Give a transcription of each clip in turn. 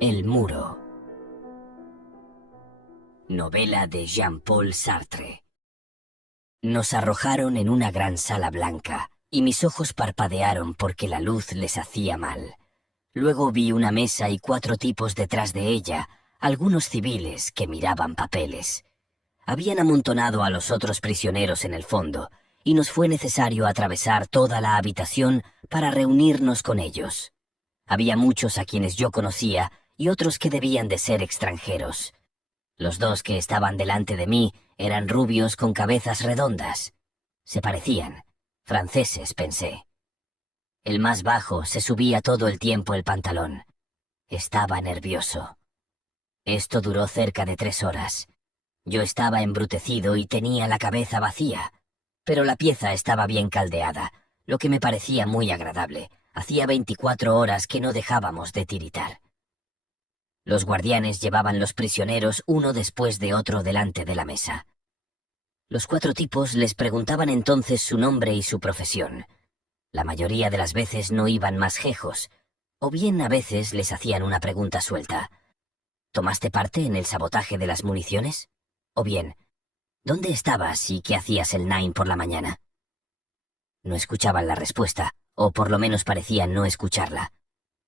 El muro. Novela de Jean-Paul Sartre. Nos arrojaron en una gran sala blanca, y mis ojos parpadearon porque la luz les hacía mal. Luego vi una mesa y 4 tipos detrás de ella, algunos civiles que miraban papeles. Habían amontonado a los otros prisioneros en el fondo, y nos fue necesario atravesar toda la habitación para reunirnos con ellos. Había muchos a quienes yo conocía y otros que debían de ser extranjeros. Los 2 que estaban delante de mí eran rubios con cabezas redondas. Se parecían. Franceses, pensé. El más bajo se subía todo el tiempo el pantalón. Estaba nervioso. Esto duró cerca de 3 horas. Yo estaba embrutecido y tenía la cabeza vacía, pero la pieza estaba bien caldeada, lo que me parecía muy agradable. Hacía 24 horas que no dejábamos de tiritar. Los guardianes llevaban los prisioneros uno después de otro delante de la mesa. Los 4 tipos les preguntaban entonces su nombre y su profesión. La mayoría de las veces no iban más jejos, o bien a veces les hacían una pregunta suelta. ¿Tomaste parte en el sabotaje de las municiones? O bien, ¿dónde estabas y qué hacías el 9 por la mañana? No escuchaban la respuesta, o por lo menos parecían no escucharla.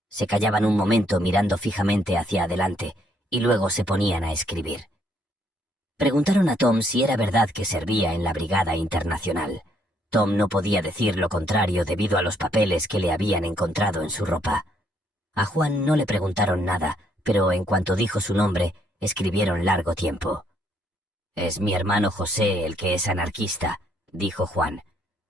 Se callaban un momento mirando fijamente hacia adelante, y luego se ponían a escribir. Preguntaron a Tom si era verdad que servía en la Brigada Internacional. Tom no podía decir lo contrario debido a los papeles que le habían encontrado en su ropa. A Juan no le preguntaron nada, pero en cuanto dijo su nombre, escribieron largo tiempo. «Es mi hermano José el que es anarquista», dijo Juan.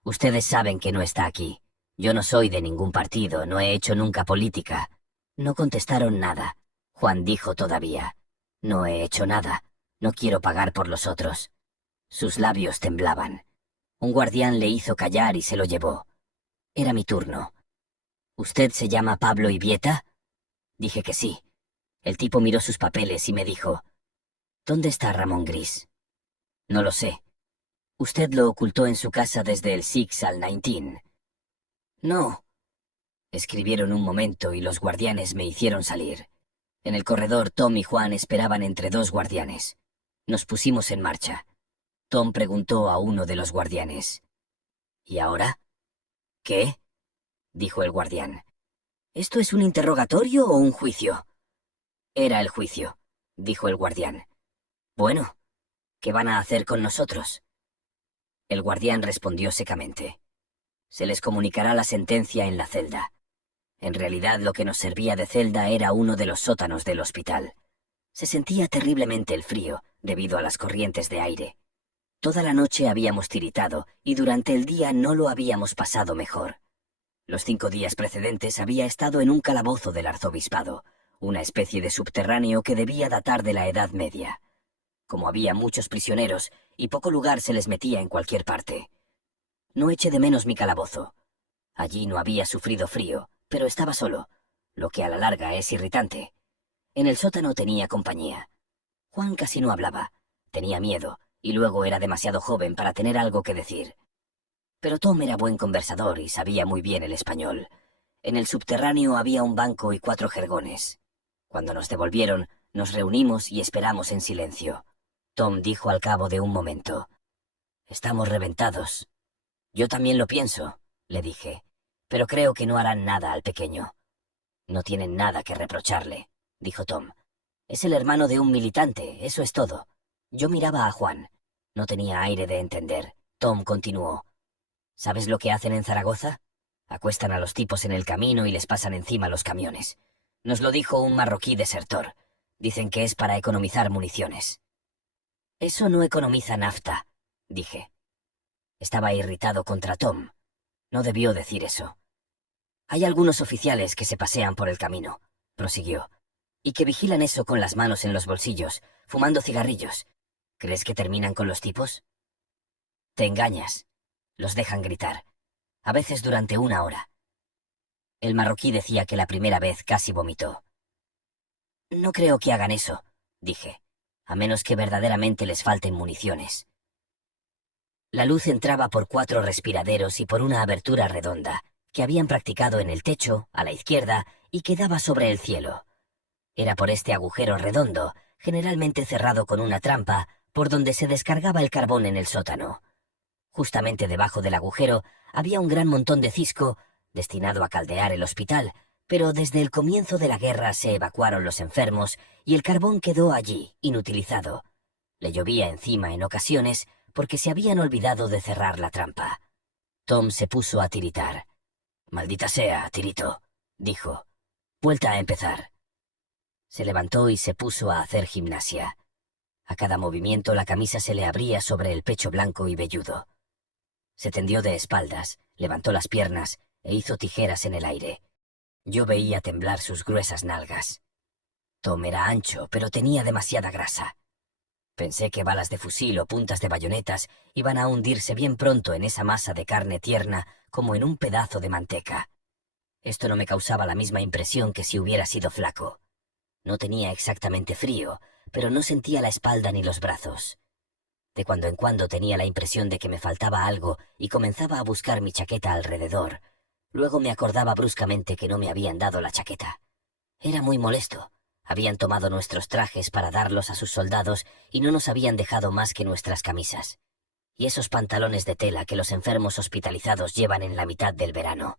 «Ustedes saben que no está aquí. Yo no soy de ningún partido, no he hecho nunca política». No contestaron nada. Juan dijo todavía. «No he hecho nada. No quiero pagar por los otros». Sus labios temblaban. Un guardián le hizo callar y se lo llevó. Era mi turno. «¿Usted se llama Pablo Ivieta?» Dije que sí. El tipo miró sus papeles y me dijo: «¿Dónde está Ramón Gris?» «No lo sé. Usted lo ocultó en su casa desde el 6 al 19. «No». Escribieron un momento y los guardianes me hicieron salir. En el corredor Tom y Juan esperaban entre 2 guardianes. Nos pusimos en marcha. Tom preguntó a uno de los guardianes: «¿Y ahora?» «¿Qué?», dijo el guardián. «¿Esto es un interrogatorio o un juicio?» «Era el juicio», dijo el guardián. «Bueno, ¿qué van a hacer con nosotros?» El guardián respondió secamente: «Se les comunicará la sentencia en la celda». En realidad lo que nos servía de celda era uno de los sótanos del hospital. Se sentía terriblemente el frío, debido a las corrientes de aire. Toda la noche habíamos tiritado, y durante el día no lo habíamos pasado mejor. Los 5 días precedentes había estado en un calabozo del arzobispado, una especie de subterráneo que debía datar de la Edad Media. Como había muchos prisioneros, y poco lugar se les metía en cualquier parte. No eché de menos mi calabozo. Allí no había sufrido frío, pero estaba solo, lo que a la larga es irritante. En el sótano tenía compañía. Juan casi no hablaba, tenía miedo, y luego era demasiado joven para tener algo que decir. Pero Tom era buen conversador y sabía muy bien el español. En el subterráneo había un banco y 4 jergones. Cuando nos devolvieron, nos reunimos y esperamos en silencio. Tom dijo al cabo de un momento: «Estamos reventados». «Yo también lo pienso», le dije, «pero creo que no harán nada al pequeño». «No tienen nada que reprocharle», dijo Tom. «Es el hermano de un militante, eso es todo». Yo miraba a Juan. No tenía aire de entender. Tom continuó: «¿Sabes lo que hacen en Zaragoza? Acuestan a los tipos en el camino y les pasan encima los camiones. Nos lo dijo un marroquí desertor. Dicen que es para economizar municiones». «Eso no economiza nafta», dije. Estaba irritado contra Tom. No debió decir eso. «Hay algunos oficiales que se pasean por el camino», prosiguió, «y que vigilan eso con las manos en los bolsillos, fumando cigarrillos. ¿Crees que terminan con los tipos?» «Te engañas. Los dejan gritar. A veces durante 1 hora». El marroquí decía que la primera vez casi vomitó. «No creo que hagan eso», dije, «a menos que verdaderamente les falten municiones». La luz entraba por 4 respiraderos y por una abertura redonda, que habían practicado en el techo, a la izquierda, y que daba sobre el cielo. Era por este agujero redondo, generalmente cerrado con una trampa, por donde se descargaba el carbón en el sótano. Justamente debajo del agujero había un gran montón de cisco, destinado a caldear el hospital, pero desde el comienzo de la guerra se evacuaron los enfermos y el carbón quedó allí, inutilizado. Le llovía encima en ocasiones porque se habían olvidado de cerrar la trampa. Tom se puso a tiritar. «Maldita sea, tirito», dijo. «Vuelta a empezar». Se levantó y se puso a hacer gimnasia. A cada movimiento la camisa se le abría sobre el pecho blanco y velludo. Se tendió de espaldas, levantó las piernas e hizo tijeras en el aire. Yo veía temblar sus gruesas nalgas. Tom era ancho, pero tenía demasiada grasa. Pensé que balas de fusil o puntas de bayonetas iban a hundirse bien pronto en esa masa de carne tierna como en un pedazo de manteca. Esto no me causaba la misma impresión que si hubiera sido flaco. No tenía exactamente frío, pero no sentía la espalda ni los brazos. De cuando en cuando tenía la impresión de que me faltaba algo y comenzaba a buscar mi chaqueta alrededor. Luego me acordaba bruscamente que no me habían dado la chaqueta. Era muy molesto. Habían tomado nuestros trajes para darlos a sus soldados y no nos habían dejado más que nuestras camisas. Y esos pantalones de tela que los enfermos hospitalizados llevan en la mitad del verano.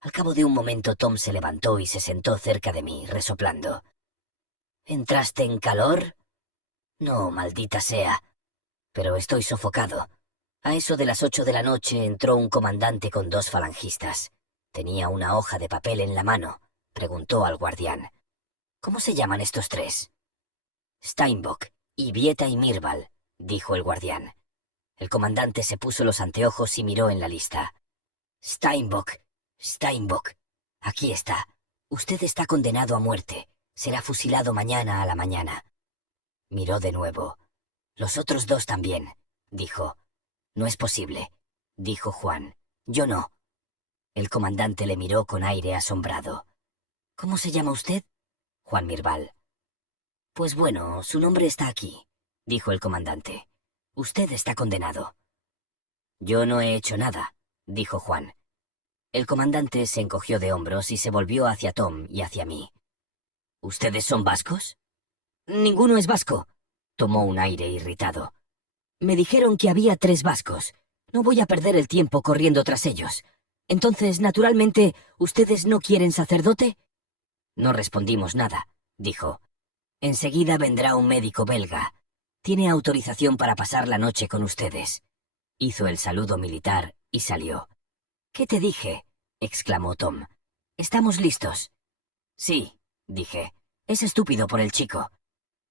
Al cabo de un momento Tom se levantó y se sentó cerca de mí, resoplando. «¿Entraste en calor?» «No, maldita sea. Pero estoy sofocado». A eso de las 8 de la noche entró un comandante con 2 falangistas. Tenía una hoja de papel en la mano. Preguntó al guardián. «¿Cómo se llaman estos 3?» «Steinbock, Ibieta y Mirval», dijo el guardián. El comandante se puso los anteojos y miró en la lista. «Steinbock, Steinbock. Aquí está. Usted está condenado a muerte. Será fusilado mañana a la mañana». Miró de nuevo. «Los otros 2 también», dijo. «No es posible», dijo Juan. «Yo no». El comandante le miró con aire asombrado. «¿Cómo se llama usted?» «Juan Mirval». «Pues bueno, su nombre está aquí», dijo el comandante. «Usted está condenado». «Yo no he hecho nada», dijo Juan. El comandante se encogió de hombros y se volvió hacia Tom y hacia mí. «¿Ustedes son vascos?» «Ninguno es vasco», tomó un aire irritado. «Me dijeron que había 3 vascos. No voy a perder el tiempo corriendo tras ellos. Entonces, naturalmente, ¿ustedes no quieren sacerdote?» No respondimos nada, dijo. «Enseguida vendrá un médico belga. Tiene autorización para pasar la noche con ustedes». Hizo el saludo militar y salió. «¿Qué te dije?», exclamó Tom. «Estamos listos». «Sí», dije. «Es estúpido por el chico».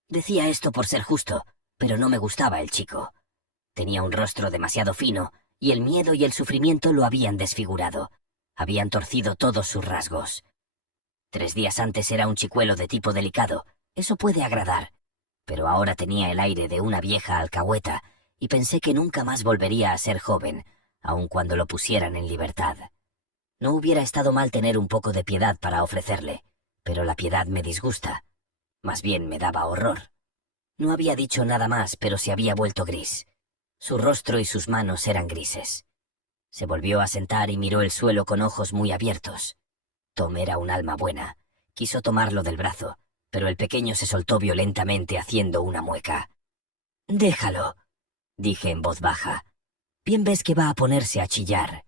Decía esto por ser justo, pero no me gustaba el chico. Tenía un rostro demasiado fino, y el miedo y el sufrimiento lo habían desfigurado. Habían torcido todos sus rasgos. 3 días antes era un chicuelo de tipo delicado. Eso puede agradar. Pero ahora tenía el aire de una vieja alcahueta, y pensé que nunca más volvería a ser joven, aun cuando lo pusieran en libertad. No hubiera estado mal tener un poco de piedad para ofrecerle, pero la piedad me disgusta. Más bien me daba horror. No había dicho nada más, pero se había vuelto gris. Su rostro y sus manos eran grises. Se volvió a sentar y miró el suelo con ojos muy abiertos. Tom era un alma buena. Quiso tomarlo del brazo, pero el pequeño se soltó violentamente haciendo una mueca. «Déjalo», dije en voz baja. «Bien ves que va a ponerse a chillar».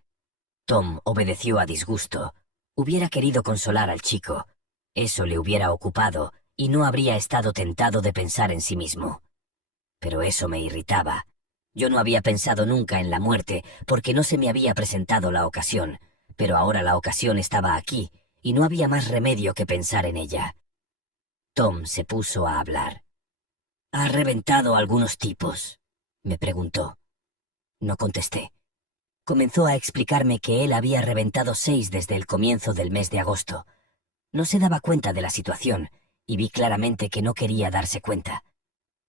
Tom obedeció a disgusto. Hubiera querido consolar al chico. Eso le hubiera ocupado y no habría estado tentado de pensar en sí mismo. Pero eso me irritaba. Yo no había pensado nunca en la muerte porque no se me había presentado la ocasión, pero ahora la ocasión estaba aquí y no había más remedio que pensar en ella. Tom se puso a hablar. «¿Ha reventado a algunos tipos?», me preguntó. No contesté. Comenzó a explicarme que él había reventado 6 desde el comienzo del mes de agosto. No se daba cuenta de la situación, y vi claramente que no quería darse cuenta.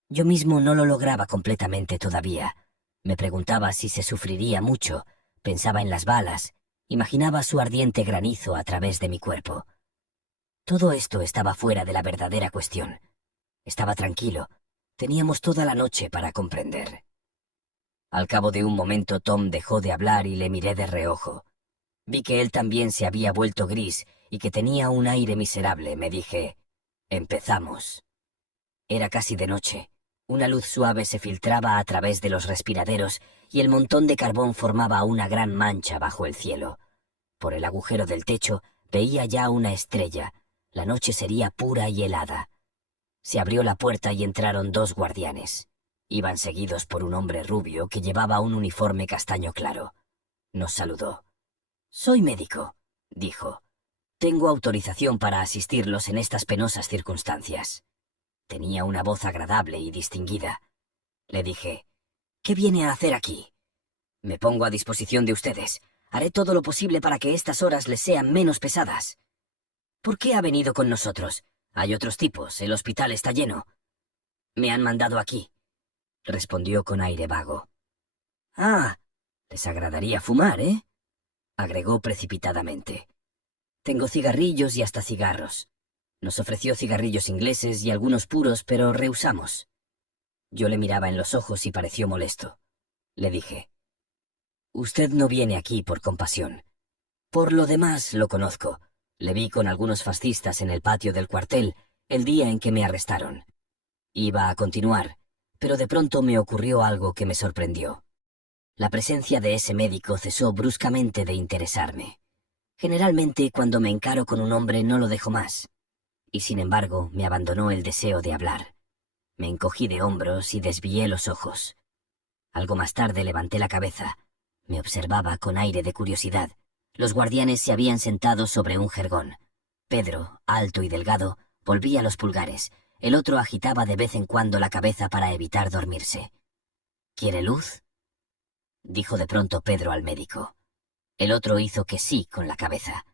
Yo mismo no lo lograba completamente todavía. Me preguntaba si se sufriría mucho, pensaba en las balas, imaginaba su ardiente granizo a través de mi cuerpo. Todo esto estaba fuera de la verdadera cuestión. Estaba tranquilo. Teníamos toda la noche para comprender. Al cabo de un momento Tom dejó de hablar y le miré de reojo. Vi que él también se había vuelto gris y que tenía un aire miserable. Me dije, empezamos. Era casi de noche. Una luz suave se filtraba a través de los respiraderos y el montón de carbón formaba una gran mancha bajo el cielo. Por el agujero del techo veía ya una estrella. La noche sería pura y helada. Se abrió la puerta y entraron 2 guardianes. Iban seguidos por un hombre rubio que llevaba un uniforme castaño claro. Nos saludó. «Soy médico», dijo. «Tengo autorización para asistirlos en estas penosas circunstancias». Tenía una voz agradable y distinguida. Le dije, «¿Qué viene a hacer aquí?» «Me pongo a disposición de ustedes. Haré todo lo posible para que estas horas les sean menos pesadas». «¿Por qué ha venido con nosotros? Hay otros tipos, el hospital está lleno». «Me han mandado aquí», respondió con aire vago. «Ah, les agradaría fumar, ¿eh?», agregó precipitadamente. «Tengo cigarrillos y hasta cigarros. Nos ofreció cigarrillos ingleses y algunos puros, pero rehusamos». Yo le miraba en los ojos y pareció molesto. Le dije, «Usted no viene aquí por compasión. Por lo demás, lo conozco. Le vi con algunos fascistas en el patio del cuartel el día en que me arrestaron». Iba a continuar, pero de pronto me ocurrió algo que me sorprendió. La presencia de ese médico cesó bruscamente de interesarme. Generalmente, cuando me encaro con un hombre no lo dejo más. Y sin embargo, me abandonó el deseo de hablar. Me encogí de hombros y desvié los ojos. Algo más tarde levanté la cabeza. Me observaba con aire de curiosidad. Los guardianes se habían sentado sobre un jergón. Pedro, alto y delgado, volvía los pulgares. El otro agitaba de vez en cuando la cabeza para evitar dormirse. «¿Quiere luz?», dijo de pronto Pedro al médico. El otro hizo que sí con la cabeza.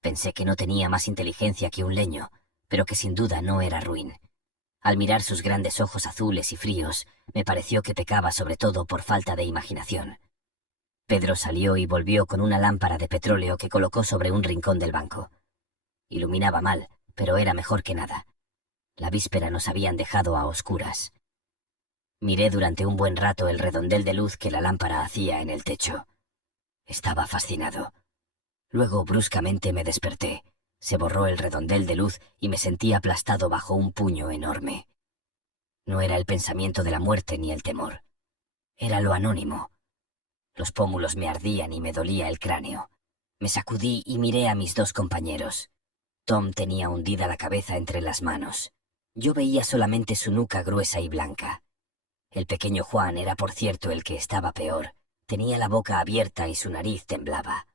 Pensé que no tenía más inteligencia que un leño, pero que sin duda no era ruin. Al mirar sus grandes ojos azules y fríos, me pareció que pecaba sobre todo por falta de imaginación. Pedro salió y volvió con una lámpara de petróleo que colocó sobre un rincón del banco. Iluminaba mal, pero era mejor que nada. La víspera nos habían dejado a oscuras. Miré durante un buen rato el redondel de luz que la lámpara hacía en el techo. Estaba fascinado. Luego bruscamente me desperté. Se borró el redondel de luz y me sentí aplastado bajo un puño enorme. No era el pensamiento de la muerte ni el temor. Era lo anónimo. Los pómulos me ardían y me dolía el cráneo. Me sacudí y miré a mis 2 compañeros. Tom tenía hundida la cabeza entre las manos. Yo veía solamente su nuca gruesa y blanca. El pequeño Juan era, por cierto, el que estaba peor. Tenía la boca abierta y su nariz temblaba.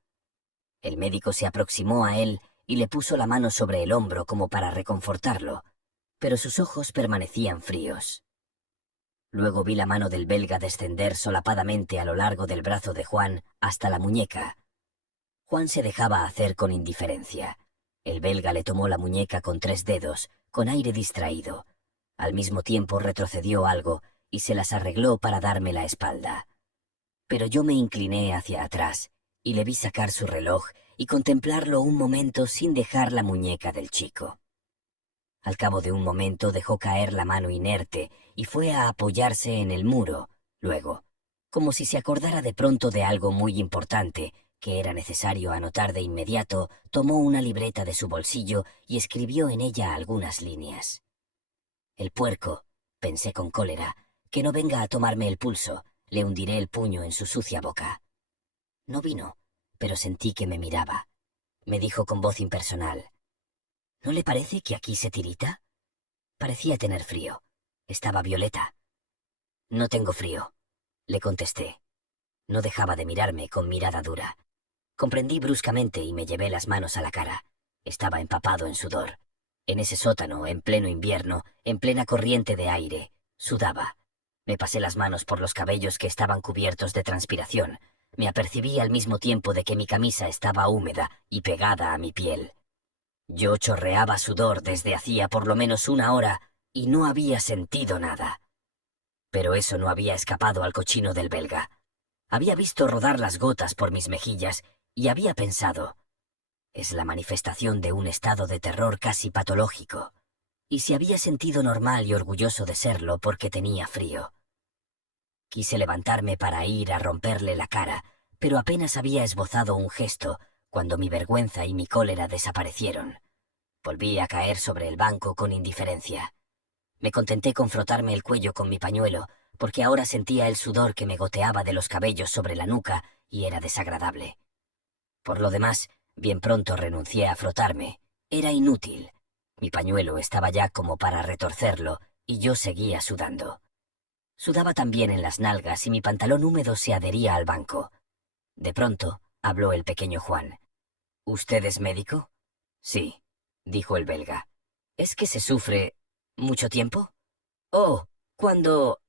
El médico se aproximó a él y le puso la mano sobre el hombro como para reconfortarlo, pero sus ojos permanecían fríos. Luego vi la mano del belga descender solapadamente a lo largo del brazo de Juan hasta la muñeca. Juan se dejaba hacer con indiferencia. El belga le tomó la muñeca con 3 dedos, con aire distraído. Al mismo tiempo retrocedió algo y se las arregló para darme la espalda. Pero yo me incliné hacia atrás y le vi sacar su reloj y contemplarlo un momento sin dejar la muñeca del chico. Al cabo de un momento dejó caer la mano inerte y fue a apoyarse en el muro. Luego, como si se acordara de pronto de algo muy importante que era necesario anotar de inmediato, tomó una libreta de su bolsillo y escribió en ella algunas líneas. «El puerco», pensé con cólera, «que no venga a tomarme el pulso, le hundiré el puño en su sucia boca». No vino, pero sentí que me miraba. Me dijo con voz impersonal, «¿No le parece que aquí se tirita?». Parecía tener frío. Estaba violeta. «No tengo frío», le contesté. No dejaba de mirarme con mirada dura. Comprendí bruscamente y me llevé las manos a la cara. Estaba empapado en sudor. En ese sótano, en pleno invierno, en plena corriente de aire, sudaba. Me pasé las manos por los cabellos que estaban cubiertos de transpiración. Me apercibí al mismo tiempo de que mi camisa estaba húmeda y pegada a mi piel. Yo chorreaba sudor desde hacía por lo menos 1 hora y no había sentido nada. Pero eso no había escapado al cochino del belga. Había visto rodar las gotas por mis mejillas y había pensado, es la manifestación de un estado de terror casi patológico. Y se había sentido normal y orgulloso de serlo porque tenía frío. Quise levantarme para ir a romperle la cara, pero apenas había esbozado un gesto cuando mi vergüenza y mi cólera desaparecieron. Volví a caer sobre el banco con indiferencia. Me contenté con frotarme el cuello con mi pañuelo, porque ahora sentía el sudor que me goteaba de los cabellos sobre la nuca y era desagradable. Por lo demás, bien pronto renuncié a frotarme. Era inútil. Mi pañuelo estaba ya como para retorcerlo, y yo seguía sudando. Sudaba también en las nalgas y mi pantalón húmedo se adhería al banco. De pronto, habló el pequeño Juan. ¿Usted es médico? Sí, dijo el belga. ¿Es que se sufre mucho tiempo? Oh, cuando...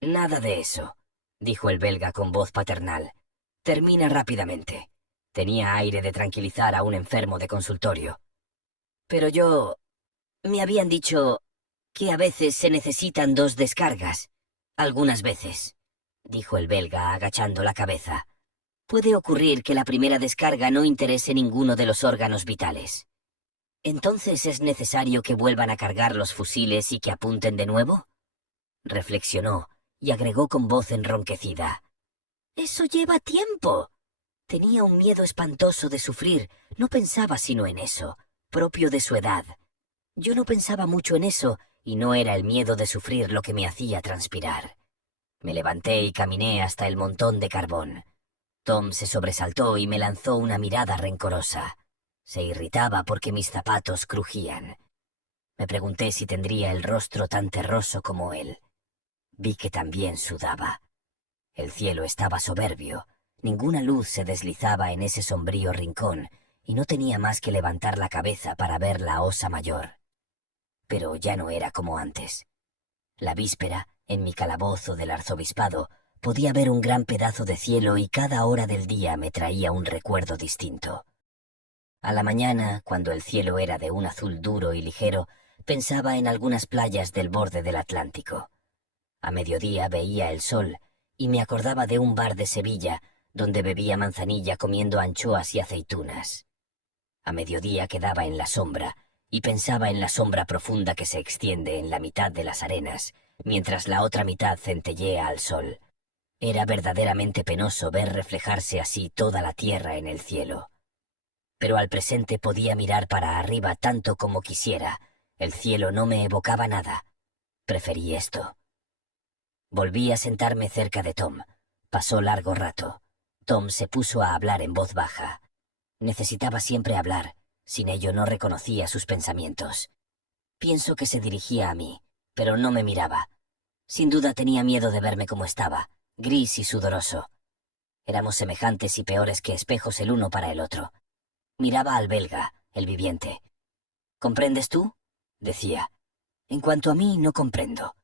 Nada de eso, dijo el belga con voz paternal. Termina rápidamente. Tenía aire de tranquilizar a un enfermo de consultorio. Pero yo... Me habían dicho que a veces se necesitan 2 descargas. Algunas veces, dijo el belga agachando la cabeza. Puede ocurrir que la primera descarga no interese ninguno de los órganos vitales. ¿Entonces es necesario que vuelvan a cargar los fusiles y que apunten de nuevo? Reflexionó y agregó con voz enronquecida. Eso lleva tiempo. Tenía un miedo espantoso de sufrir. No pensaba sino en eso, propio de su edad. Yo no pensaba mucho en eso, y no era el miedo de sufrir lo que me hacía transpirar. Me levanté y caminé hasta el montón de carbón. Tom se sobresaltó y me lanzó una mirada rencorosa. Se irritaba porque mis zapatos crujían. Me pregunté si tendría el rostro tan terroso como él. Vi que también sudaba. El cielo estaba soberbio. Ninguna luz se deslizaba en ese sombrío rincón, y no tenía más que levantar la cabeza para ver la osa mayor. Pero ya no era como antes. La víspera, en mi calabozo del arzobispado, podía ver un gran pedazo de cielo y cada hora del día me traía un recuerdo distinto. A la mañana, cuando el cielo era de un azul duro y ligero, pensaba en algunas playas del borde del Atlántico. A mediodía veía el sol y me acordaba de un bar de Sevilla donde bebía manzanilla comiendo anchoas y aceitunas. A mediodía quedaba en la sombra y pensaba en la sombra profunda que se extiende en la mitad de las arenas, mientras la otra mitad centellea al sol. Era verdaderamente penoso ver reflejarse así toda la tierra en el cielo. Pero al presente podía mirar para arriba tanto como quisiera. El cielo no me evocaba nada. Preferí esto. Volví a sentarme cerca de Tom. Pasó largo rato. Tom se puso a hablar en voz baja. Necesitaba siempre hablar. Sin ello no reconocía sus pensamientos. Pienso que se dirigía a mí, pero no me miraba. Sin duda tenía miedo de verme como estaba, gris y sudoroso. Éramos semejantes y peores que espejos el uno para el otro. Miraba al belga, el viviente. ¿Comprendes tú? Decía. En cuanto a mí, no comprendo.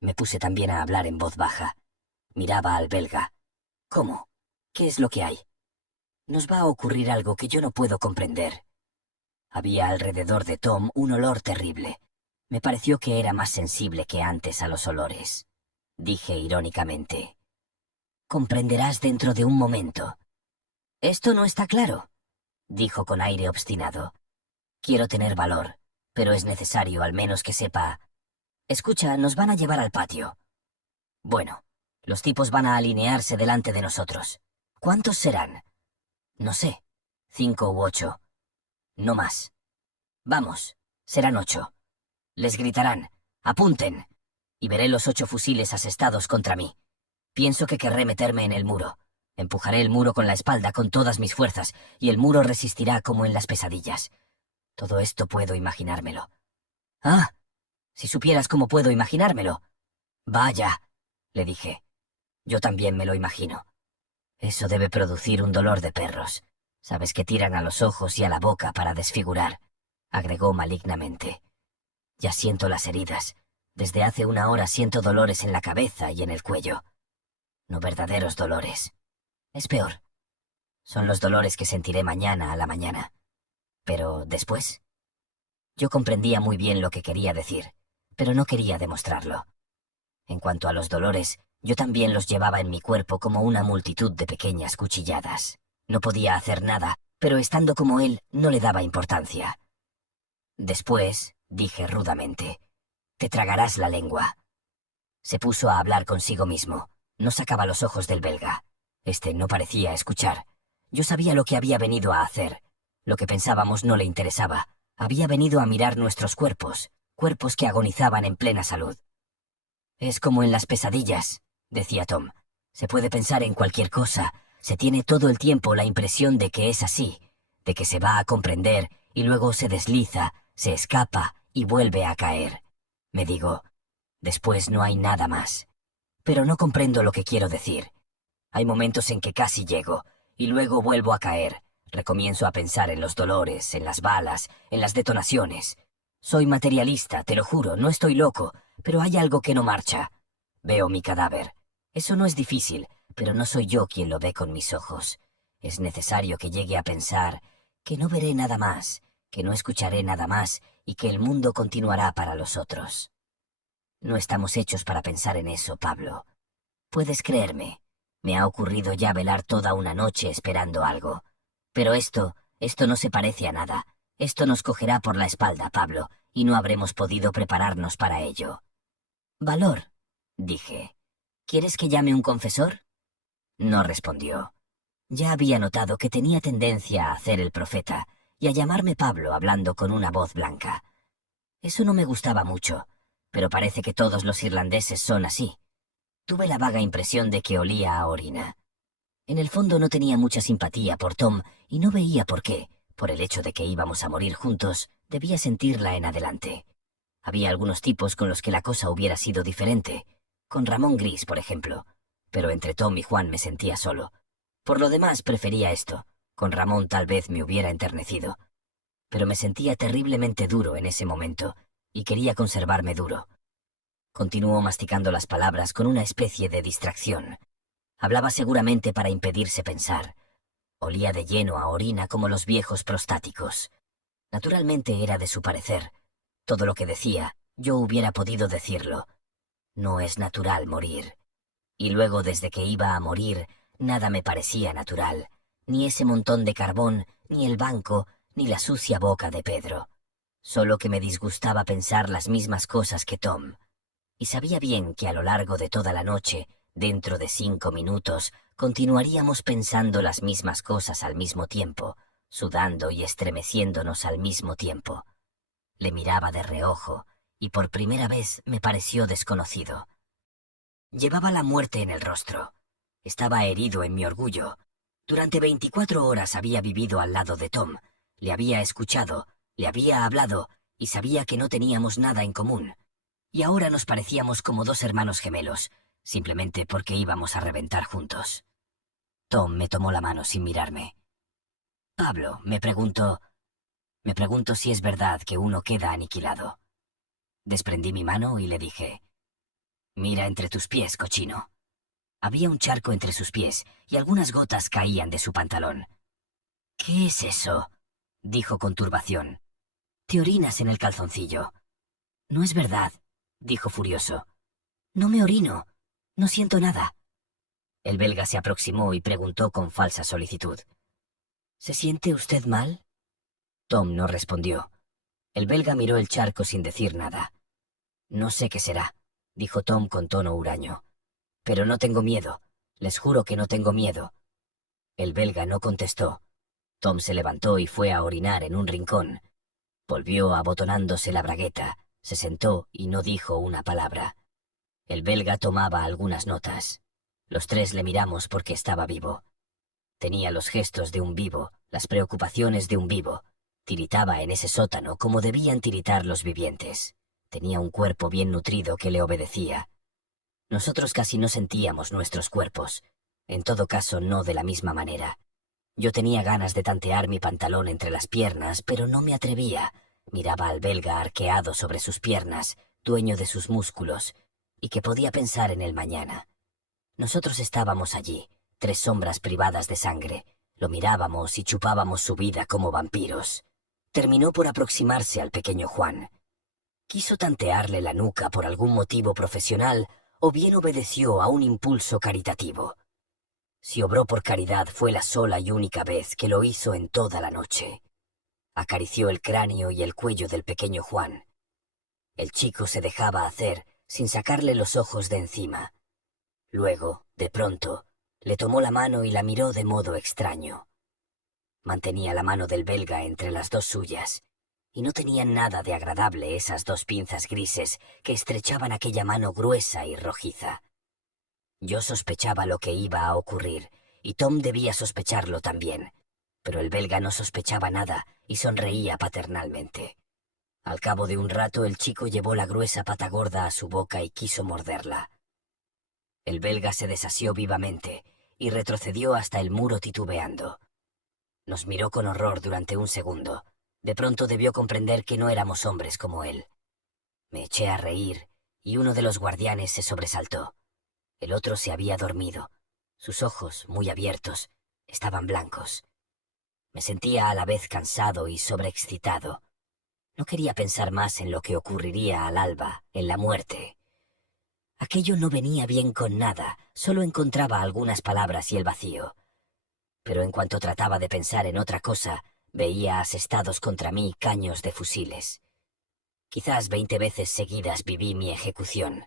Me puse también a hablar en voz baja. Miraba al belga. ¿Cómo? ¿Qué es lo que hay? Nos va a ocurrir algo que yo no puedo comprender. Había alrededor de Tom un olor terrible. Me pareció que era más sensible que antes a los olores. Dije irónicamente. Comprenderás dentro de un momento. Esto no está claro, dijo con aire obstinado. Quiero tener valor, pero es necesario al menos que sepa... Escucha, nos van a llevar al patio. Bueno, los tipos van a alinearse delante de nosotros. ¿Cuántos serán? No sé, 5 u 8. No más. Vamos, serán 8. Les gritarán, apunten, y veré los 8 fusiles asestados contra mí. Pienso que querré meterme en el muro. Empujaré el muro con la espalda con todas mis fuerzas, y el muro resistirá como en las pesadillas. Todo esto puedo imaginármelo. Ah, si supieras cómo puedo imaginármelo. Vaya, le dije. Yo también me lo imagino. Eso debe producir un dolor de perros. Sabes que tiran a los ojos y a la boca para desfigurar, agregó malignamente. Ya siento las heridas. Desde hace una hora siento dolores en la cabeza y en el cuello. No verdaderos dolores. Es peor. Son los dolores que sentiré mañana a la mañana. Pero después... Yo comprendía muy bien lo que quería decir, pero no quería demostrarlo. En cuanto a los dolores, yo también los llevaba en mi cuerpo como una multitud de pequeñas cuchilladas. No podía hacer nada, pero estando como él, no le daba importancia. Después, dije rudamente, te tragarás la lengua. Se puso a hablar consigo mismo. No sacaba los ojos del belga. Este no parecía escuchar. Yo sabía lo que había venido a hacer. Lo que pensábamos no le interesaba. Había venido a mirar nuestros cuerpos, cuerpos que agonizaban en plena salud. «Es como en las pesadillas», decía Tom. «Se puede pensar en cualquier cosa. Se tiene todo el tiempo la impresión de que es así, de que se va a comprender y luego se desliza, se escapa y vuelve a caer. Me digo, después no hay nada más. Pero no comprendo lo que quiero decir. Hay momentos en que casi llego, y luego vuelvo a caer. Recomienzo a pensar en los dolores, en las balas, en las detonaciones. Soy materialista, te lo juro, no estoy loco, pero hay algo que no marcha. Veo mi cadáver. Eso no es difícil, pero no soy yo quien lo ve con mis ojos. Es necesario que llegue a pensar que no veré nada más, que no escucharé nada más y que el mundo continuará para los otros. No estamos hechos para pensar en eso, Pablo. Puedes creerme. Me ha ocurrido ya velar toda una noche esperando algo. Pero esto no se parece a nada. Esto nos cogerá por la espalda, Pablo, y no habremos podido prepararnos para ello. «Valor», dije. «¿Quieres que llame un confesor?» No respondió. Ya había notado que tenía tendencia a hacer el profeta y a llamarme Pablo hablando con una voz blanca. Eso no me gustaba mucho, pero parece que todos los irlandeses son así. Tuve la vaga impresión de que olía a orina. En el fondo no tenía mucha simpatía por Tom y no veía por qué, por el hecho de que íbamos a morir juntos, debía sentirla en adelante. Había algunos tipos con los que la cosa hubiera sido diferente, con Ramón Gris, por ejemplo, pero entre Tom y Juan me sentía solo. Por lo demás prefería esto. Con Ramón tal vez me hubiera enternecido. Pero me sentía terriblemente duro en ese momento, y quería conservarme duro. Continuó masticando las palabras con una especie de distracción. Hablaba seguramente para impedirse pensar. Olía de lleno a orina como los viejos prostáticos. Naturalmente era de su parecer. Todo lo que decía, yo hubiera podido decirlo. No es natural morir. Y luego, desde que iba a morir, nada me parecía natural. Ni ese montón de carbón, ni el banco, ni la sucia boca de Pedro. Solo que me disgustaba pensar las mismas cosas que Tom. Y sabía bien que a lo largo de toda la noche, dentro de 5 minutos, continuaríamos pensando las mismas cosas al mismo tiempo, sudando y estremeciéndonos al mismo tiempo. Le miraba de reojo, y por primera vez me pareció desconocido. Llevaba la muerte en el rostro. Estaba herido en mi orgullo. Durante 24 horas había vivido al lado de Tom. Le había escuchado, le había hablado, y sabía que no teníamos nada en común. Y ahora nos parecíamos como 2 hermanos gemelos, simplemente porque íbamos a reventar juntos. Tom me tomó la mano sin mirarme. «Pablo», me preguntó si es verdad que uno queda aniquilado. Desprendí mi mano y le dije, «Mira entre tus pies, cochino». Había un charco entre sus pies y algunas gotas caían de su pantalón. «¿Qué es eso?», dijo con turbación. «Te orinas en el calzoncillo». «No es verdad», dijo furioso. «No me orino. No siento nada». El belga se aproximó y preguntó con falsa solicitud, «¿Se siente usted mal?» Tom no respondió. El belga miró el charco sin decir nada. «No sé qué será», dijo Tom con tono huraño. «Pero no tengo miedo. Les juro que no tengo miedo». El belga no contestó. Tom se levantó y fue a orinar en un rincón. Volvió abotonándose la bragueta, se sentó y no dijo una palabra. El belga tomaba algunas notas. Los 3 le miramos porque estaba vivo. Tenía los gestos de un vivo, las preocupaciones de un vivo. Tiritaba en ese sótano como debían tiritar los vivientes. Tenía un cuerpo bien nutrido que le obedecía. Nosotros casi no sentíamos nuestros cuerpos. En todo caso, no de la misma manera. Yo tenía ganas de tantear mi pantalón entre las piernas, pero no me atrevía. Miraba al belga arqueado sobre sus piernas, dueño de sus músculos, y que podía pensar en el mañana. Nosotros estábamos allí, 3 sombras privadas de sangre. Lo mirábamos y chupábamos su vida como vampiros. Terminó por aproximarse al pequeño Juan. Quiso tantearle la nuca por algún motivo profesional o bien obedeció a un impulso caritativo. Si obró por caridad fue la sola y única vez que lo hizo en toda la noche. Acarició el cráneo y el cuello del pequeño Juan. El chico se dejaba hacer sin sacarle los ojos de encima. Luego, de pronto, le tomó la mano y la miró de modo extraño. Mantenía la mano del belga entre las dos suyas, y no tenían nada de agradable esas dos pinzas grises que estrechaban aquella mano gruesa y rojiza. Yo sospechaba lo que iba a ocurrir, y Tom debía sospecharlo también, pero el belga no sospechaba nada y sonreía paternalmente. Al cabo de un rato el chico llevó la gruesa pata gorda a su boca y quiso morderla. El belga se desasió vivamente y retrocedió hasta el muro titubeando. Nos miró con horror durante un segundo. De pronto debió comprender que no éramos hombres como él. Me eché a reír y uno de los guardianes se sobresaltó. El otro se había dormido. Sus ojos, muy abiertos, estaban blancos. Me sentía a la vez cansado y sobreexcitado. No quería pensar más en lo que ocurriría al alba, en la muerte. Aquello no venía bien con nada, solo encontraba algunas palabras y el vacío. Pero en cuanto trataba de pensar en otra cosa, veía asestados contra mí caños de fusiles. Quizás 20 veces seguidas viví mi ejecución.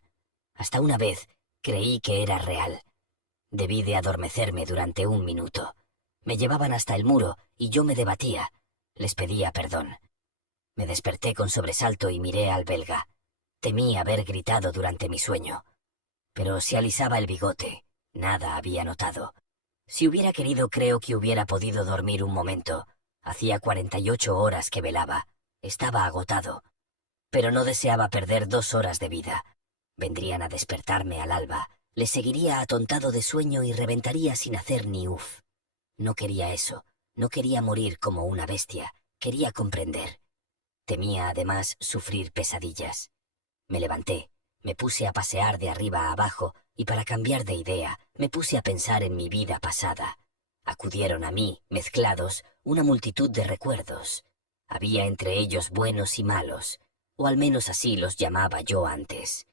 Hasta una vez creí que era real. Debí de adormecerme durante un minuto. Me llevaban hasta el muro y yo me debatía. Les pedía perdón. Me desperté con sobresalto y miré al belga. Temí haber gritado durante mi sueño. Pero se alisaba el bigote. Nada había notado. Si hubiera querido, creo que hubiera podido dormir un momento. Hacía 48 horas que velaba. Estaba agotado. Pero no deseaba perder 2 horas de vida. Vendrían a despertarme al alba. Les seguiría atontado de sueño y reventaría sin hacer ni uf. No quería eso. No quería morir como una bestia. Quería comprender. Temía además sufrir pesadillas. Me levanté, me puse a pasear de arriba a abajo y para cambiar de idea me puse a pensar en mi vida pasada. Acudieron a mí, mezclados, una multitud de recuerdos. Había entre ellos buenos y malos, o al menos así los llamaba yo antes.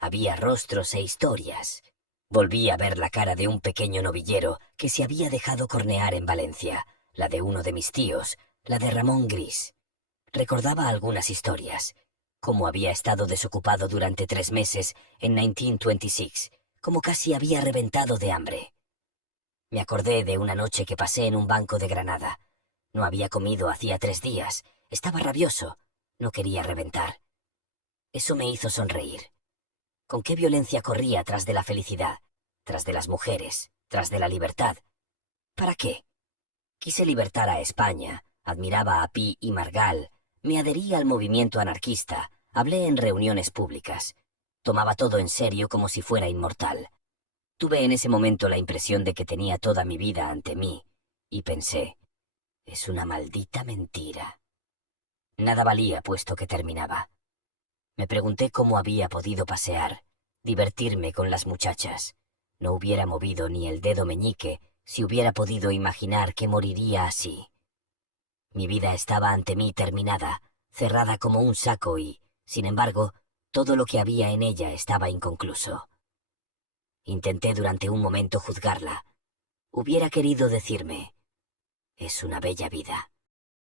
Había rostros e historias. Volví a ver la cara de un pequeño novillero que se había dejado cornear en Valencia, la de uno de mis tíos, la de Ramón Gris. Recordaba algunas historias, cómo había estado desocupado durante 3 meses en 1926, cómo casi había reventado de hambre. Me acordé de una noche que pasé en un banco de Granada. No había comido hacía 3 días, estaba rabioso, no quería reventar. Eso me hizo sonreír. ¿Con qué violencia corría tras de la felicidad, tras de las mujeres, tras de la libertad? ¿Para qué? Quise libertar a España, admiraba a Pi y Margall, me adherí al movimiento anarquista, hablé en reuniones públicas. Tomaba todo en serio como si fuera inmortal. Tuve en ese momento la impresión de que tenía toda mi vida ante mí, y pensé, es una maldita mentira. Nada valía puesto que terminaba. Me pregunté cómo había podido pasear, divertirme con las muchachas. No hubiera movido ni el dedo meñique si hubiera podido imaginar que moriría así. Mi vida estaba ante mí terminada, cerrada como un saco y, sin embargo, todo lo que había en ella estaba inconcluso. Intenté durante un momento juzgarla. Hubiera querido decirme, es una bella vida.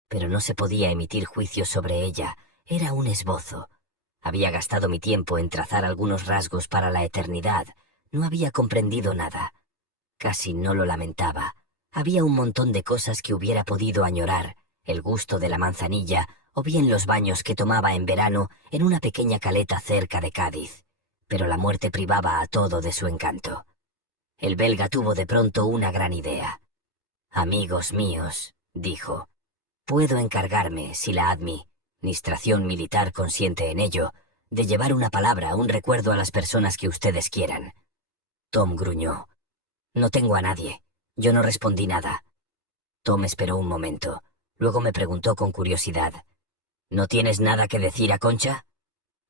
Pero no se podía emitir juicio sobre ella, era un esbozo. Había gastado mi tiempo en trazar algunos rasgos para la eternidad, no había comprendido nada. Casi no lo lamentaba. Había un montón de cosas que hubiera podido añorar, el gusto de la manzanilla, o bien los baños que tomaba en verano en una pequeña caleta cerca de Cádiz. Pero la muerte privaba a todo de su encanto. El belga tuvo de pronto una gran idea. «Amigos míos», dijo, «puedo encargarme, si la administración militar consiente en ello, de llevar una palabra, un recuerdo a las personas que ustedes quieran». Tom gruñó. «No tengo a nadie». Yo no respondí nada. Tom esperó un momento. Luego me preguntó con curiosidad, «¿No tienes nada que decir a Concha?»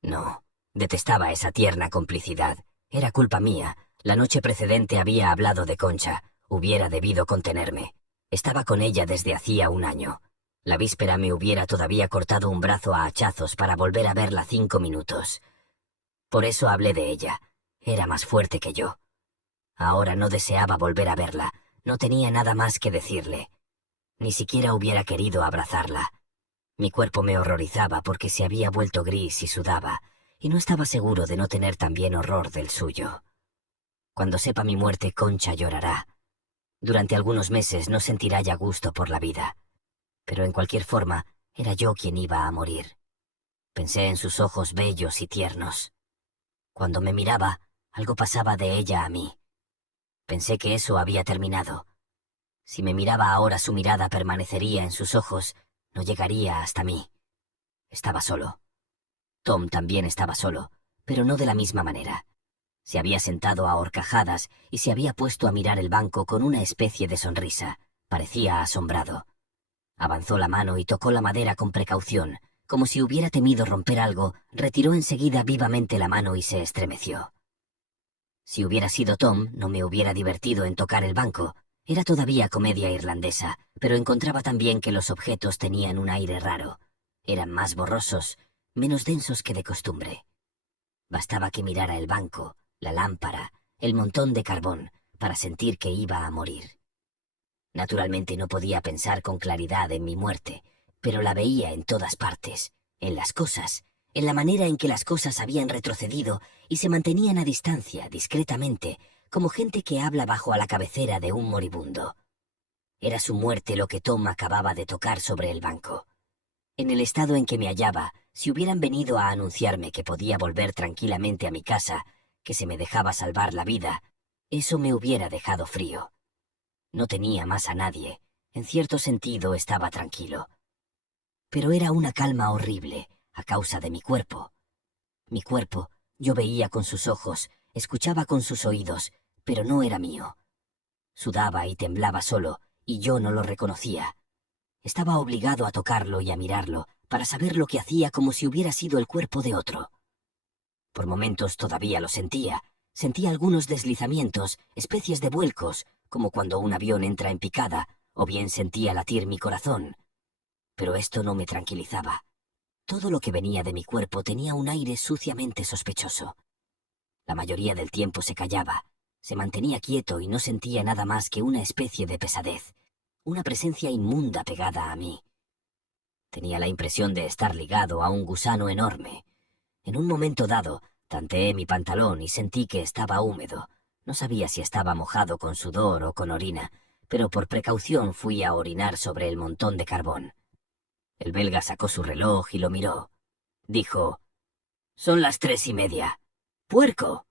No. Detestaba esa tierna complicidad. Era culpa mía. La noche precedente había hablado de Concha. Hubiera debido contenerme. Estaba con ella desde hacía 1 año. La víspera me hubiera todavía cortado un brazo a hachazos para volver a verla 5 minutos. Por eso hablé de ella. Era más fuerte que yo. Ahora no deseaba volver a verla. No tenía nada más que decirle. Ni siquiera hubiera querido abrazarla. Mi cuerpo me horrorizaba porque se había vuelto gris y sudaba, y no estaba seguro de no tener también horror del suyo. Cuando sepa mi muerte, Concha llorará. Durante algunos meses no sentirá ya gusto por la vida. Pero en cualquier forma, era yo quien iba a morir. Pensé en sus ojos bellos y tiernos. Cuando me miraba, algo pasaba de ella a mí. Pensé que eso había terminado. Si me miraba ahora, su mirada permanecería en sus ojos, no llegaría hasta mí. Estaba solo. Tom también estaba solo, pero no de la misma manera. Se había sentado a horcajadas y se había puesto a mirar el banco con una especie de sonrisa. Parecía asombrado. Avanzó la mano y tocó la madera con precaución. Como si hubiera temido romper algo, retiró enseguida vivamente la mano y se estremeció. Si hubiera sido Tom, no me hubiera divertido en tocar el banco. Era todavía comedia irlandesa, pero encontraba también que los objetos tenían un aire raro. Eran más borrosos, menos densos que de costumbre. Bastaba que mirara el banco, la lámpara, el montón de carbón, para sentir que iba a morir. Naturalmente no podía pensar con claridad en mi muerte, pero la veía en todas partes, en las cosas, en la manera en que las cosas habían retrocedido y se mantenían a distancia, discretamente, como gente que habla bajo a la cabecera de un moribundo. Era su muerte lo que Tom acababa de tocar sobre el banco. En el estado en que me hallaba, si hubieran venido a anunciarme que podía volver tranquilamente a mi casa, que se me dejaba salvar la vida, eso me hubiera dejado frío. No tenía más a nadie. En cierto sentido estaba tranquilo. Pero era una calma horrible, a causa de mi cuerpo. Mi cuerpo, yo veía con sus ojos, escuchaba con sus oídos, pero no era mío. Sudaba y temblaba solo, y yo no lo reconocía. Estaba obligado a tocarlo y a mirarlo, para saber lo que hacía como si hubiera sido el cuerpo de otro. Por momentos todavía lo sentía. Sentía algunos deslizamientos, especies de vuelcos, como cuando un avión entra en picada, o bien sentía latir mi corazón. Pero esto no me tranquilizaba. Todo lo que venía de mi cuerpo tenía un aire suciamente sospechoso. La mayoría del tiempo se callaba, se mantenía quieto y no sentía nada más que una especie de pesadez, una presencia inmunda pegada a mí. Tenía la impresión de estar ligado a un gusano enorme. En un momento dado, tanteé mi pantalón y sentí que estaba húmedo. No sabía si estaba mojado con sudor o con orina, pero por precaución fui a orinar sobre el montón de carbón. El belga sacó su reloj y lo miró. Dijo: «Son las 3:30. ¡Puerco!».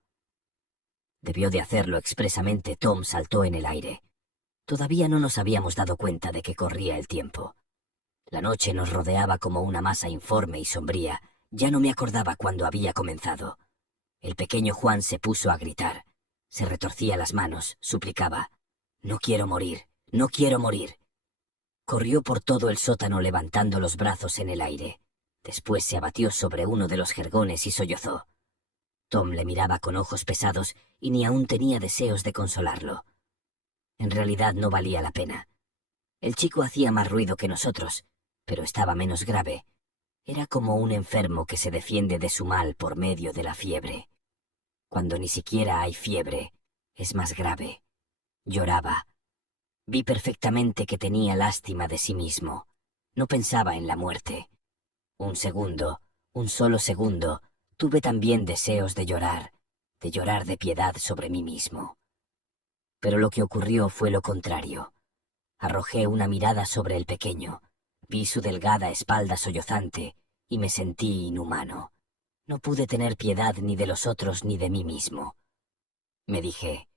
Debió de hacerlo expresamente. Tom saltó en el aire. Todavía no nos habíamos dado cuenta de que corría el tiempo. La noche nos rodeaba como una masa informe y sombría. Ya no me acordaba cuándo había comenzado. El pequeño Juan se puso a gritar. Se retorcía las manos, suplicaba: «No quiero morir, no quiero morir». Corrió por todo el sótano levantando los brazos en el aire. Después se abatió sobre uno de los jergones y sollozó. Tom le miraba con ojos pesados y ni aún tenía deseos de consolarlo. En realidad no valía la pena. El chico hacía más ruido que nosotros, pero estaba menos grave. Era como un enfermo que se defiende de su mal por medio de la fiebre. Cuando ni siquiera hay fiebre, es más grave. Lloraba. Vi perfectamente que tenía lástima de sí mismo. No pensaba en la muerte. Un segundo, un solo segundo, tuve también deseos de llorar de piedad sobre mí mismo. Pero lo que ocurrió fue lo contrario. Arrojé una mirada sobre el pequeño. Vi su delgada espalda sollozante y me sentí inhumano. No pude tener piedad ni de los otros ni de mí mismo. Me dije: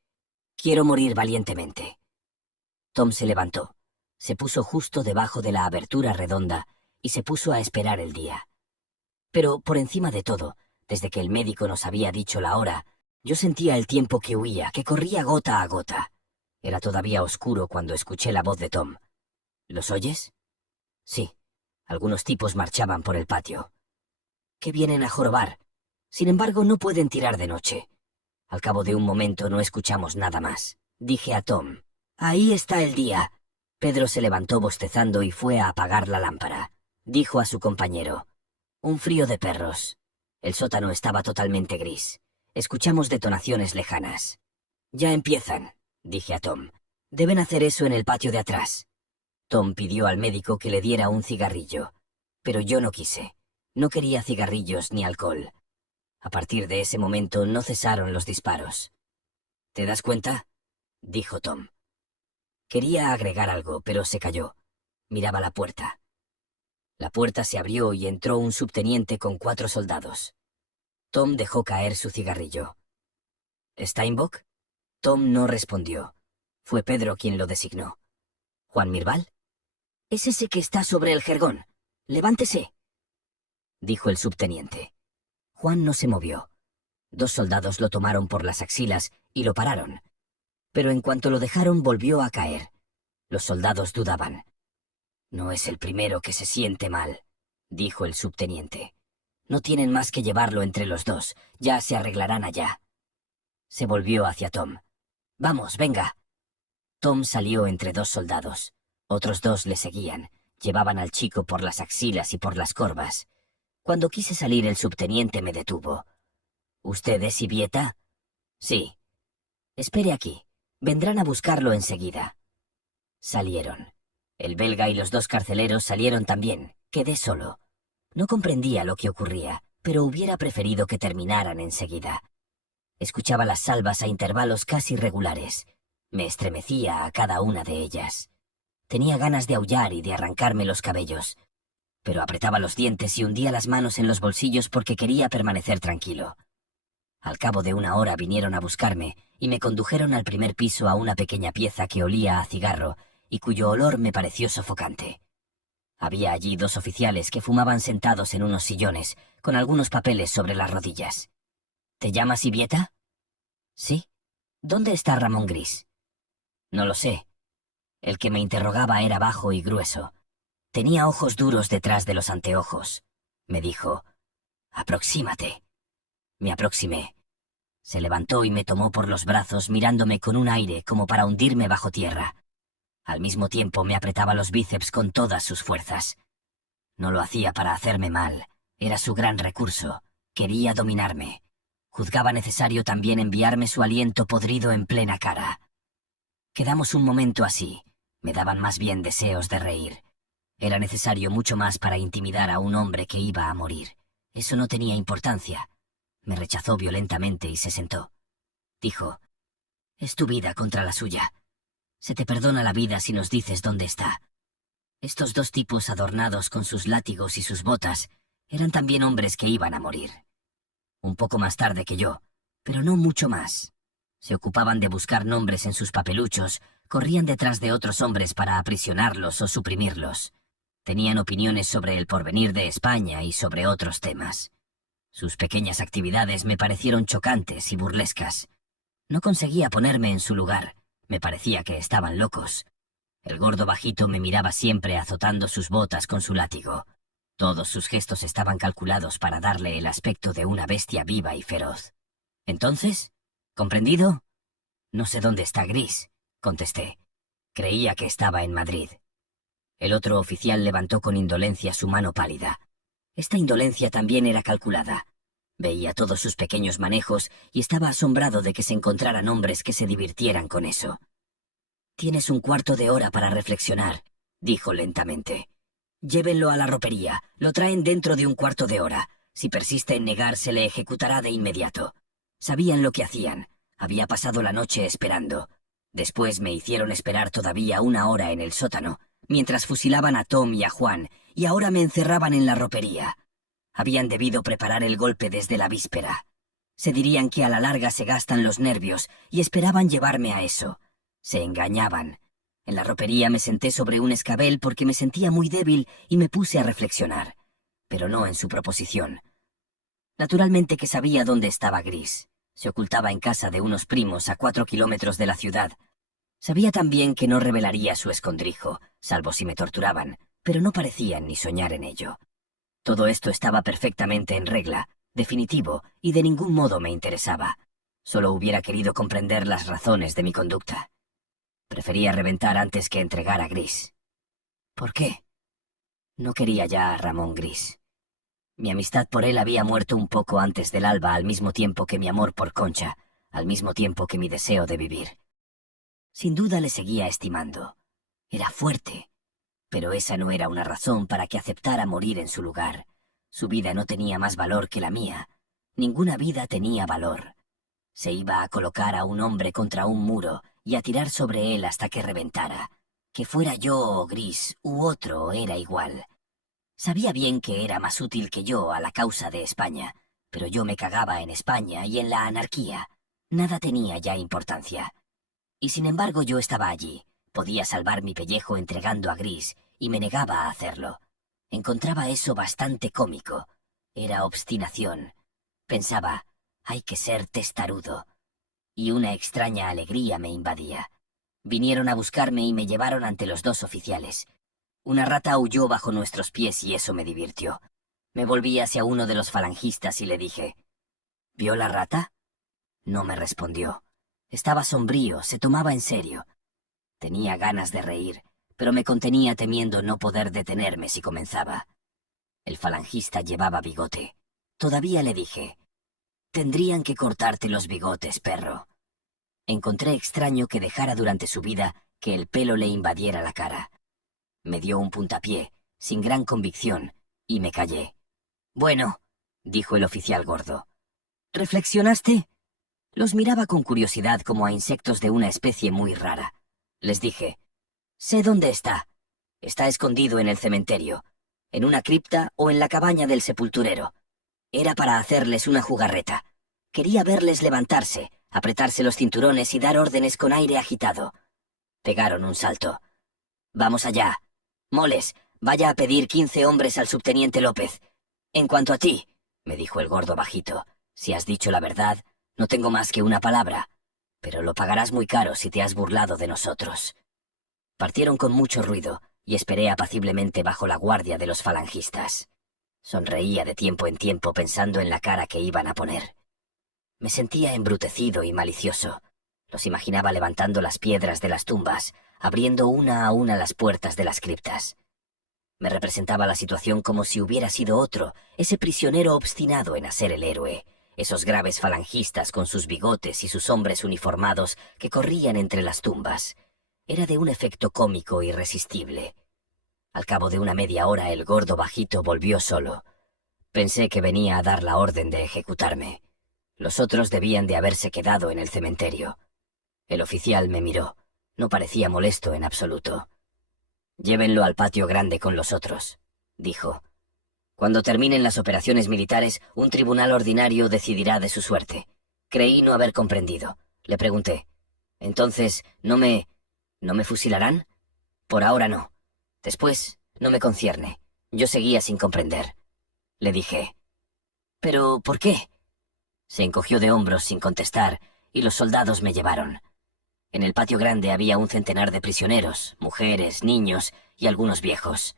«Quiero morir valientemente». Tom se levantó, se puso justo debajo de la abertura redonda y se puso a esperar el día. Pero, por encima de todo, desde que el médico nos había dicho la hora, yo sentía el tiempo que huía, que corría gota a gota. Era todavía oscuro cuando escuché la voz de Tom. «¿Los oyes?». «Sí». Algunos tipos marchaban por el patio. «¿Qué vienen a jorobar? Sin embargo, no pueden tirar de noche». Al cabo de un momento no escuchamos nada más. Dije a Tom: «Ahí está el día». Pedro se levantó bostezando y fue a apagar la lámpara. Dijo a su compañero: «Un frío de perros». El sótano estaba totalmente gris. Escuchamos detonaciones lejanas. «Ya empiezan», dije a Tom. «Deben hacer eso en el patio de atrás». Tom pidió al médico que le diera un cigarrillo, pero yo no quise. No quería cigarrillos ni alcohol. A partir de ese momento no cesaron los disparos. «¿Te das cuenta?», dijo Tom. Quería agregar algo, pero se calló. Miraba la puerta. La puerta se abrió y entró un subteniente con 4 soldados. Tom dejó caer su cigarrillo. ¿Steinbock? Tom no respondió. Fue Pedro quien lo designó. ¿Juan Mirval? Es ese que está sobre el jergón. Levántese, dijo el subteniente. Juan no se movió. 2 soldados lo tomaron por las axilas y lo pararon. Pero en cuanto lo dejaron volvió a caer. Los soldados dudaban. No es el primero que se siente mal, dijo el subteniente. No tienen más que llevarlo entre los 2. Ya se arreglarán allá. Se volvió hacia Tom. Vamos, venga. Tom salió entre 2 soldados. Otros 2 le seguían. Llevaban al chico por las axilas y por las corvas. Cuando quise salir, el subteniente me detuvo. ¿Usted es Ivieta? Sí. Espere aquí. Vendrán a buscarlo enseguida. Salieron. El belga y los 2 carceleros salieron también. Quedé solo. No comprendía lo que ocurría, pero hubiera preferido que terminaran enseguida. Escuchaba las salvas a intervalos casi regulares. Me estremecía a cada una de ellas. Tenía ganas de aullar y de arrancarme los cabellos, pero apretaba los dientes y hundía las manos en los bolsillos porque quería permanecer tranquilo. Al cabo de 1 hora vinieron a buscarme y me condujeron al primer piso a una pequeña pieza que olía a cigarro y cuyo olor me pareció sofocante. Había allí 2 oficiales que fumaban sentados en unos sillones, con algunos papeles sobre las rodillas. ¿Te llamas Ivieta? Sí. ¿Dónde está Ramón Gris? No lo sé. El que me interrogaba era bajo y grueso. Tenía ojos duros detrás de los anteojos. Me dijo, «Aproxímate». Me aproximé. Se levantó y me tomó por los brazos mirándome con un aire como para hundirme bajo tierra. Al mismo tiempo me apretaba los bíceps con todas sus fuerzas. No lo hacía para hacerme mal. Era su gran recurso. Quería dominarme. Juzgaba necesario también enviarme su aliento podrido en plena cara. Quedamos un momento así. Me daban más bien deseos de reír. Era necesario mucho más para intimidar a un hombre que iba a morir. Eso no tenía importancia. Me rechazó violentamente y se sentó. Dijo, «Es tu vida contra la suya. Se te perdona la vida si nos dices dónde está». Estos 2 tipos adornados con sus látigos y sus botas eran también hombres que iban a morir. Un poco más tarde que yo, pero no mucho más. Se ocupaban de buscar nombres en sus papeluchos, corrían detrás de otros hombres para aprisionarlos o suprimirlos. Tenían opiniones sobre el porvenir de España y sobre otros temas. Sus pequeñas actividades me parecieron chocantes y burlescas. No conseguía ponerme en su lugar. Me parecía que estaban locos. El gordo bajito me miraba siempre azotando sus botas con su látigo. Todos sus gestos estaban calculados para darle el aspecto de una bestia viva y feroz. «¿Entonces? ¿Comprendido?» «No sé dónde está Gris», contesté. Creía que estaba en Madrid. El otro oficial levantó con indolencia su mano pálida. Esta indolencia también era calculada. Veía todos sus pequeños manejos y estaba asombrado de que se encontraran hombres que se divirtieran con eso. «Tienes 1/4 de hora para reflexionar», dijo lentamente. «Llévenlo a la ropería. Lo traen dentro de 1/4 de hora. Si persiste en negar, se le ejecutará de inmediato». Sabían lo que hacían. Había pasado la noche esperando. Después me hicieron esperar todavía 1 hora en el sótano, mientras fusilaban a Tom y a Juan, y ahora me encerraban en la ropería. Habían debido preparar el golpe desde la víspera. Se dirían que a la larga se gastan los nervios, y esperaban llevarme a eso. Se engañaban. En la ropería me senté sobre un escabel porque me sentía muy débil y me puse a reflexionar. Pero no en su proposición. Naturalmente que sabía dónde estaba Gris. Se ocultaba en casa de unos primos a 4 kilómetros de la ciudad. Sabía también que no revelaría su escondrijo, salvo si me torturaban, pero no parecían ni soñar en ello. Todo esto estaba perfectamente en regla, definitivo, y de ningún modo me interesaba. Solo hubiera querido comprender las razones de mi conducta. Prefería reventar antes que entregar a Gris. ¿Por qué? No quería ya a Ramón Gris. Mi amistad por él había muerto un poco antes del alba, al mismo tiempo que mi amor por Concha, al mismo tiempo que mi deseo de vivir. Sin duda le seguía estimando. Era fuerte, pero esa no era una razón para que aceptara morir en su lugar. Su vida no tenía más valor que la mía. Ninguna vida tenía valor. Se iba a colocar a un hombre contra un muro, y a tirar sobre él hasta que reventara. Que fuera yo o Gris u otro era igual. Sabía bien que era más útil que yo a la causa de España, pero yo me cagaba en España y en la anarquía. Nada tenía ya importancia. Y sin embargo yo estaba allí. Podía salvar mi pellejo entregando a Gris, y me negaba a hacerlo. Encontraba eso bastante cómico. Era obstinación. Pensaba, hay que ser testarudo. Y una extraña alegría me invadía. Vinieron a buscarme y me llevaron ante los dos oficiales. Una rata aulló bajo nuestros pies y eso me divirtió. Me volví hacia uno de los falangistas y le dije, ¿vio la rata? No me respondió. Estaba sombrío, se tomaba en serio. Tenía ganas de reír, pero me contenía temiendo no poder detenerme si comenzaba. El falangista llevaba bigote. Todavía le dije, «Tendrían que cortarte los bigotes, perro». Encontré extraño que dejara durante su vida que el pelo le invadiera la cara. Me dio un puntapié, sin gran convicción, y me callé. «Bueno», dijo el oficial gordo. «¿Reflexionaste?» Los miraba con curiosidad como a insectos de una especie muy rara. Les dije, «Sé dónde está. Está escondido en el cementerio, en una cripta o en la cabaña del sepulturero. Era para hacerles una jugarreta. Quería verles levantarse, apretarse los cinturones y dar órdenes con aire agitado». Pegaron un salto. «Vamos allá. Moles, vaya a pedir 15 hombres al subteniente López. En cuanto a ti», me dijo el gordo bajito, «si has dicho la verdad, no tengo más que una palabra, pero lo pagarás muy caro si te has burlado de nosotros». Partieron con mucho ruido, y esperé apaciblemente bajo la guardia de los falangistas. Sonreía de tiempo en tiempo pensando en la cara que iban a poner. Me sentía embrutecido y malicioso. Los imaginaba levantando las piedras de las tumbas, abriendo una a una las puertas de las criptas. Me representaba la situación como si hubiera sido otro, ese prisionero obstinado en hacer el héroe, esos graves falangistas con sus bigotes y sus hombres uniformados que corrían entre las tumbas. Era de un efecto cómico irresistible. Al cabo de una media hora el gordo bajito volvió solo. Pensé que venía a dar la orden de ejecutarme. Los otros debían de haberse quedado en el cementerio. El oficial me miró. No parecía molesto en absoluto. «Llévenlo al patio grande con los otros», dijo. «Cuando terminen las operaciones militares, un tribunal ordinario decidirá de su suerte». Creí no haber comprendido. Le pregunté, «Entonces, ¿no me fusilarán?» «Por ahora no. Después, no me concierne». Yo seguía sin comprender. Le dije, «¿Pero por qué?» Se encogió de hombros sin contestar, y los soldados me llevaron. En el patio grande había un centenar de prisioneros, mujeres, niños y algunos viejos.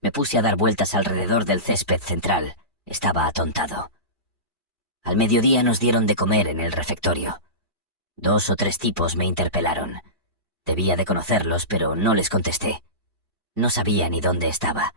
Me puse a dar vueltas alrededor del césped central. Estaba atontado. Al mediodía nos dieron de comer en el refectorio. 2 o 3 tipos me interpelaron. Debía de conocerlos, pero no les contesté. No sabía ni dónde estaba.